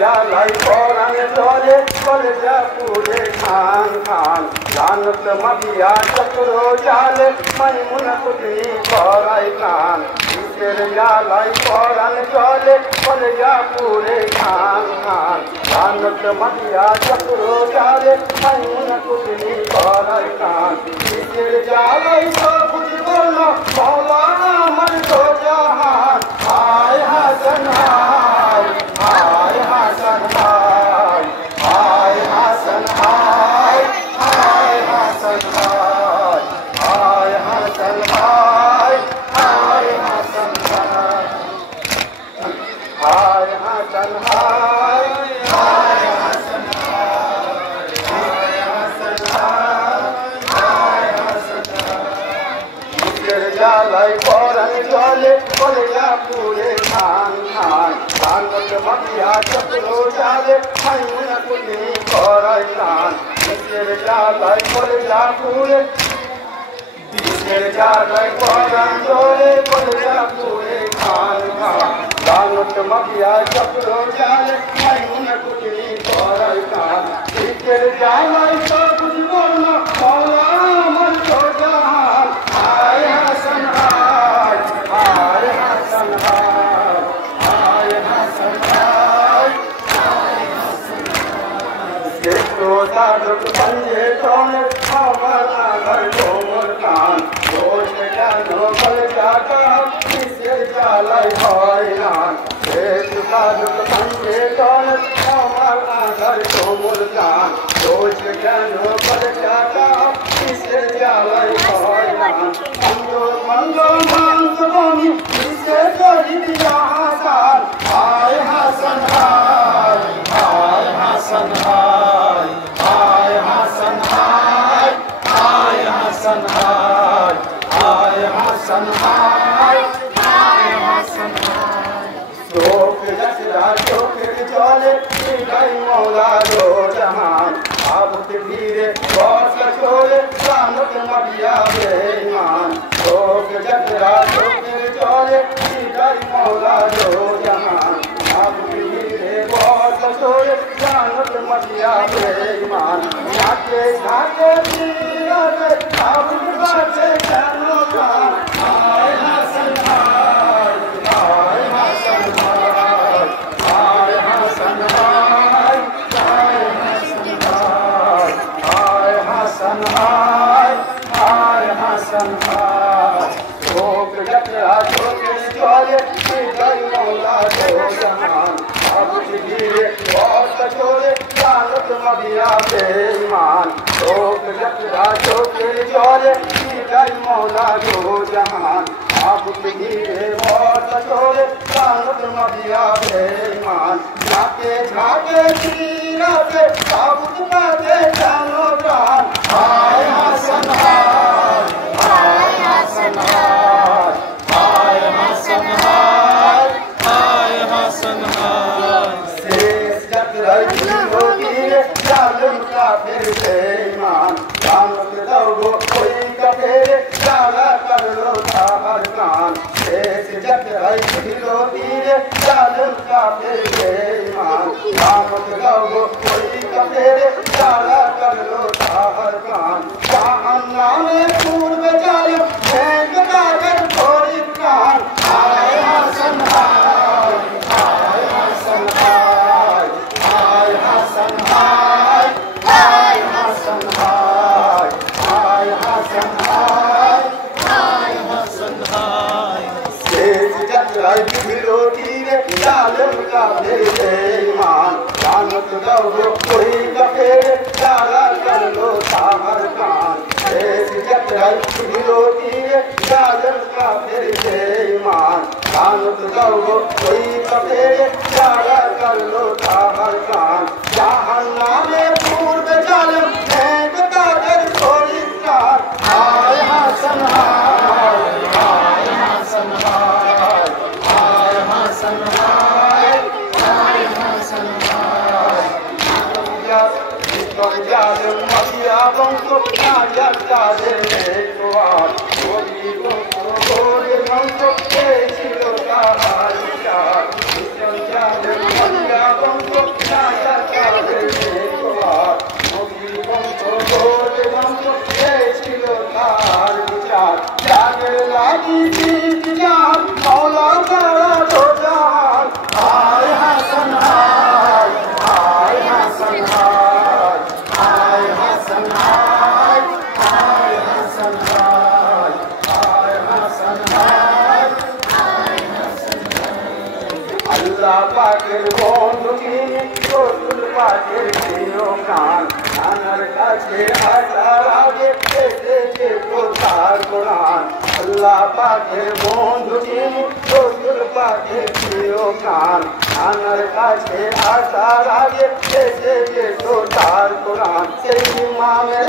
jalai koran chole kolja pure khan khan janat magiya chakro jale maimun kutni korai khan jalai koran chole kolja pure khan khan janat magiya chakro jale maimun kutni korai khan jalai sabut bola maulana man to jahan hai hasan hai Hasan hai Hasan hai Hasan hai Hasan hai Hasan hai Hasan hai Hasan hai jalai koran chole kolja pure khan khan janat magiya chakro jale maimun kutni korai khan jalai kolja pure jalai koran chole kolja pure khan khan janat magiya chakro jale maimun kutni korai khan jalai sabut bola maulana man to jahan hai Hasan hai Hasan hai Hasan hai dekho saduk panje tone amar agar komar khan dosh jano bal jata ise jalai hai nan dekho saduk panje tone amar agar komar khan dosh jano bal jata ise jalai hai nan mango mango boni ise jodi jahan hai Hasan hai Hasan hai Hasan hai Hasan hai Hasan hai Hasan hai Stok jasra chokir chole gai maula do jahan abut dhire bas chole janat magiya beiman Stok jasra chokir chole gai maula do jahan abut dhire bas chole janat magiya beiman jaake jaake diyare abut bache jano khan hai Hasan hai Hasan hai Hasan hai Hasan hai Hasan hai Stok jasra chokir chole gai maula do jahan abut dhire bas chole janat magiya beiman Stok jasra chokir chole gai maula do jahan abut dhire bas chole janat magiya beiman jaake jaake diyare abut bache jano khan hai Hasan hai Hasan hai Hasan hai Hasan hai शेष जतrai dhire zalim kafir beiman janat dogo koi ka fere jala kar lo har khan शेष जतrai dhire zalim kafir beiman janat dogo koi ka fere jala kar lo har khan jahannam mein purve jalim phek kagar thori khan hai Hasan hai Hasan hai Hasan hai Hasan hai Hasan hai Hasan hai शेष जतrai dhire zalim kafir beiman janat dogo koi ka fere jala kar lo har khan शेष जतrai dhire zalim kafir beiman janat dogo koi ka fere jala kar lo har khan jahannam mein purve jalim phek kagar thori khan hai Hasan hai Hasan hai Hasan hai Hasan hai jalim magiya banko na jata de ko koi ko kore banko ke chilo ka hai jalim magiya banko আল্লাহ পাকের বন্ধু তিনি রসুল পাকের প্রিয় গান আনার কাছে আসার আগে এসেছে তার কোরআন আল্লাহ পাকের বন্ধু তিনি রসুল পাকের প্রিয় গান আনার কাছে আসার আগে এসেছে তার কোরআন সেই ইমামের